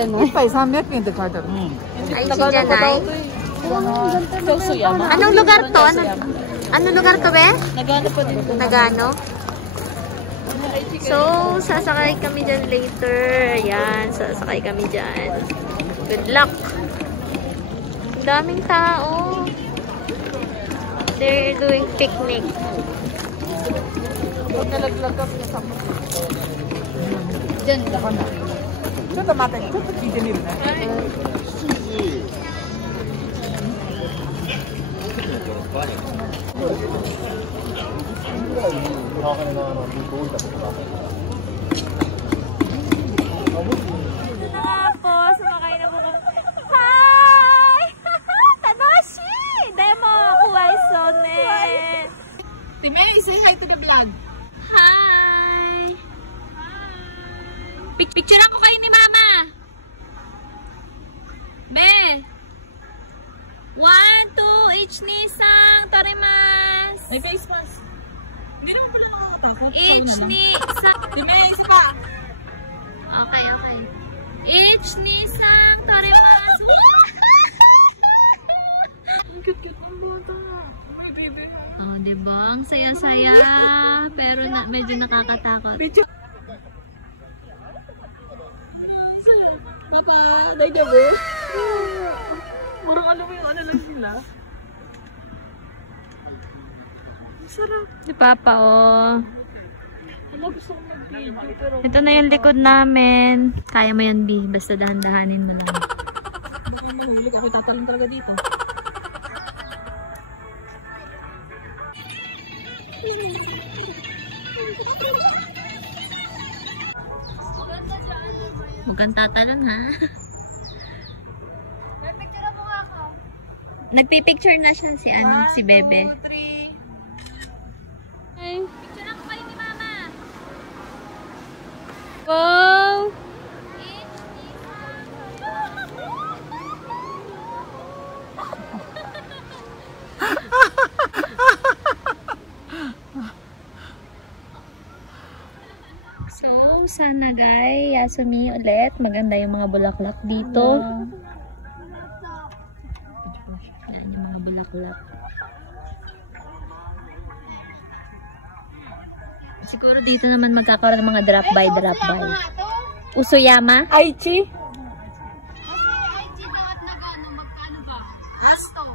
1,300円って書いてある。Anong lugar to? Anong lugar to, be? Nagano? So, sasakay kami dyan later. Ayan, sasakay kami dyan. Good luck! Ang daming tao. They're doing picnic. Diyan, ako na. ちょっと待って、ちょっと聞いてみるね。Sumakay na po. Hi! Tanoshi! Demo! Kuwai Sonet! Timay, say hi to the vlog. Hi! Picturean ko kayo ni Mama. Be! 1, 2, Ichni-sang, Torimasu! May face mask. Hindi naman pala nakakatakot. Ichni-sang. Timay, isa pa. Okay. Ichni-sang, Torimasu! Ang cute ng bata. May baby. Oh, diba? Ang saya-saya. Pero medyo nakakatakot. Papa, naigabi? Parang alam mo yung ano lang sila. Masarap. Si Papa, oh. Alam, gusto ko mag-video pero... Ito na yung likod namin. Kaya mo yan, B. Basta dahan-dahanin mo lang. Baka mahulog ako, tatalong talaga dito. Huwag kang tatalon, ha? Nagpipicture na siya si, si Bebe. 1, 2, 3. Picture ako kayo ni Mama. Go! So, sana guys, Yasumi ulit. Maganda yung mga bulaklak dito. Yan yung mga bulaklak. Siguro dito naman magkakaroon ng mga drop-by. Usuyama? Aichi?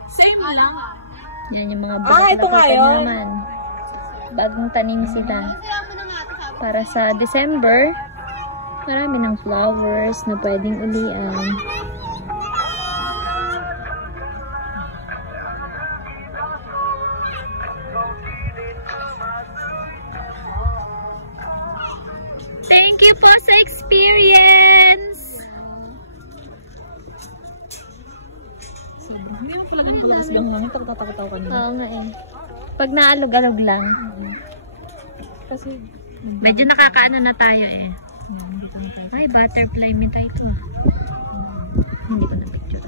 Same lang. Yan yung mga bulaklak. Ito nga yun. Naman. Bagong tanim sila. Para sa December, marami ng flowers na pwedeng ulian. Thank you po sa experience! Hindi mo pala ganito kasi yung hangin. Takot ako kanina. Oo nga eh. Pag naalog-alog lang. Kasi... Medyo nakakaano na tayo eh. Ay, butterfly mint ito. Hindi ko na picture.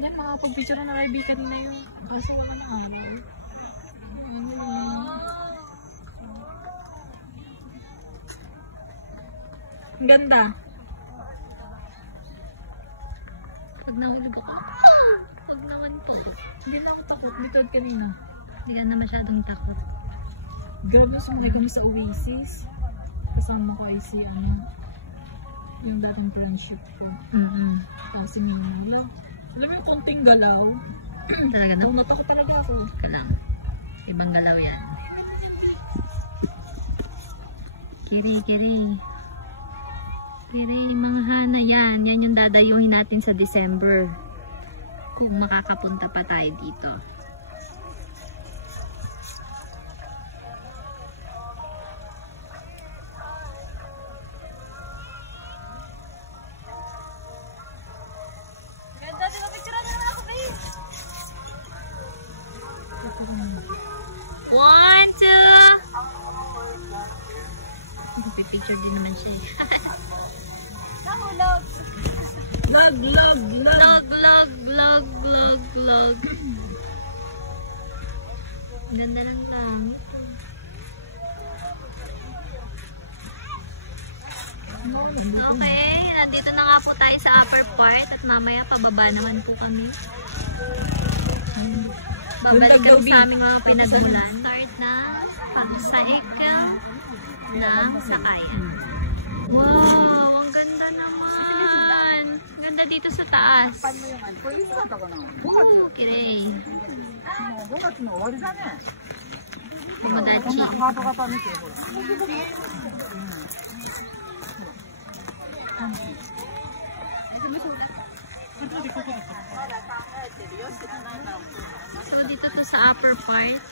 Yan, makapag-picture na kaibigan kanina yung kaso wala na araw. Ang ganda. Pag nahulog ako. Pag naman po. Hindi na ako takot. Bitod kanina. Hindi ka na masyadong takot. Grabe, sumakay kami sa Oasis. Kasama ko ay si yung dating friendship ko. Kasi Minala. Alam mo yung konting galaw. Talaga na? Natakot talaga ako. Kalang. Ibang galaw yan. Kiri. Kiri, mga hana yan. Yan yung dadayuhin natin sa December. Kung makakapunta pa tayo dito. 1, 2. Pipicture din naman siya. Nahulog! Vlog, vlog, vlog! Vlog, vlog. Ganda lang lang. Okay, nandito na nga po tayo sa upper part at mamaya pababa naman po kami. Babalik kami sa aming mga pinagmulan. Start na pagsaik ng sakayan. Wow, ang ganda naman. Ganda dito sa taas. Okay. Tomodachi. So dito to sa upper part.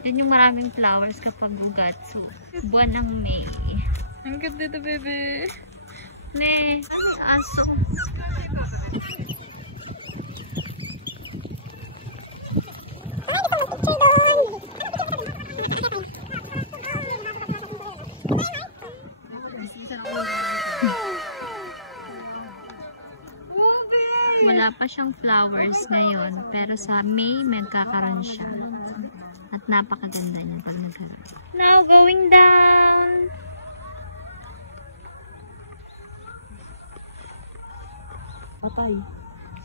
Yan yung maraming flowers kapag ugat. So, buwan ng May. Ang ganda dito, bebe. Ne, aso. Wala pa siyang flowers ngayon, pero sa May magkakaroon siya. At napakaganda niya pag nagkaroon. Now going down. Patay.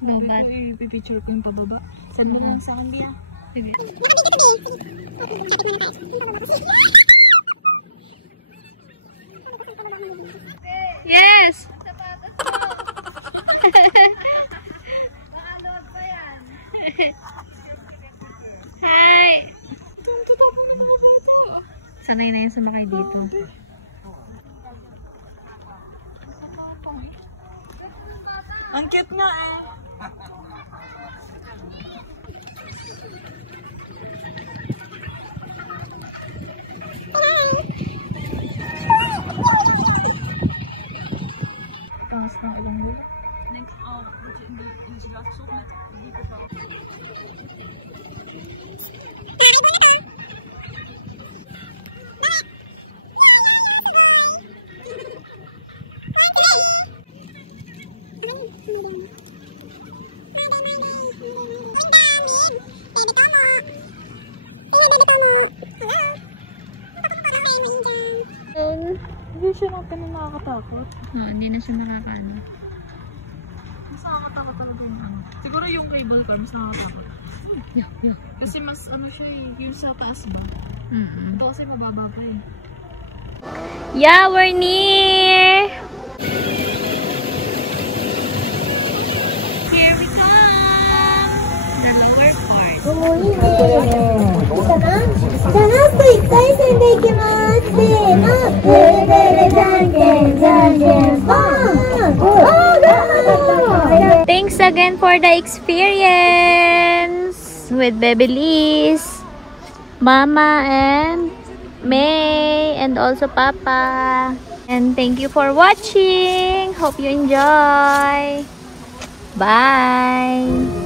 Babat. Ipipicture ko yung pababa. Saan mo lang sa akin, Bia? Sige. Yes! Hi! Sanay na yun sumakay dito. Ang cute nga eh. Taas na alam mo. Next, je laat zo met diepe val. Hindi siya lang nakakatakot. Hindi na siya nakakano. Mas nakakatakot talaga yung ano. Siguro yung cable car, mas nakakatakot. Kasi mas ano siya yung sa taas ba? Ito kasi mababa pa eh. Yeah, we're near! Here we come! The lower part. ラスト1回戦でいきます。せーの。ブルブルじゃんけんじゃんけんぽん。Thanks again for the experience with Baby Liz, Mama and May, and also Papa. And thank you for watching. Hope you enjoy. Bye.